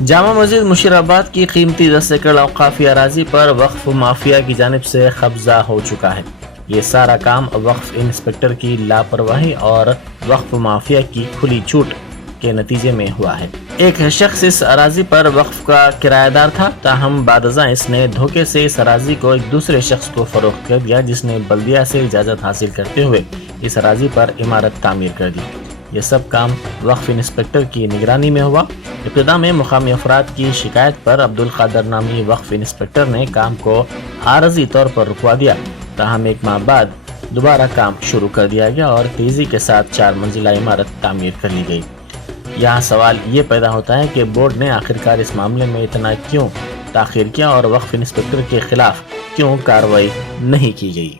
جامع مسجد مشیرآباد کی قیمتی 10 ایکڑ اوقافی اراضی پر وقف مافیا کی جانب سے قبضہ ہو چکا ہے۔ یہ سارا کام وقف انسپکٹر کی لاپرواہی اور وقف مافیا کی کھلی چھوٹ کے نتیجے میں ہوا ہے۔ ایک شخص اس اراضی پر وقف کا کرایہ دار تھا، تاہم بعد ازاں اس نے دھوکے سے اس اراضی کو ایک دوسرے شخص کو فروخت کر دیا، جس نے بلدیہ سے اجازت حاصل کرتے ہوئے اس اراضی پر عمارت تعمیر کر دی۔ یہ سب کام وقف انسپکٹر کی نگرانی میں ہوا۔ ابتدا میں مقامی افراد کی شکایت پر عبدالقادر نامی وقف انسپکٹر نے کام کو عارضی طور پر رکوا دیا، تاہم ایک ماہ بعد دوبارہ کام شروع کر دیا گیا اور تیزی کے ساتھ 4 منزلہ عمارت تعمیر کر لی گئی۔ یہاں سوال یہ پیدا ہوتا ہے کہ بورڈ نے آخرکار اس معاملے میں اتنا کیوں تاخیر کیا اور وقف انسپکٹر کے خلاف کیوں کارروائی نہیں کی گئی۔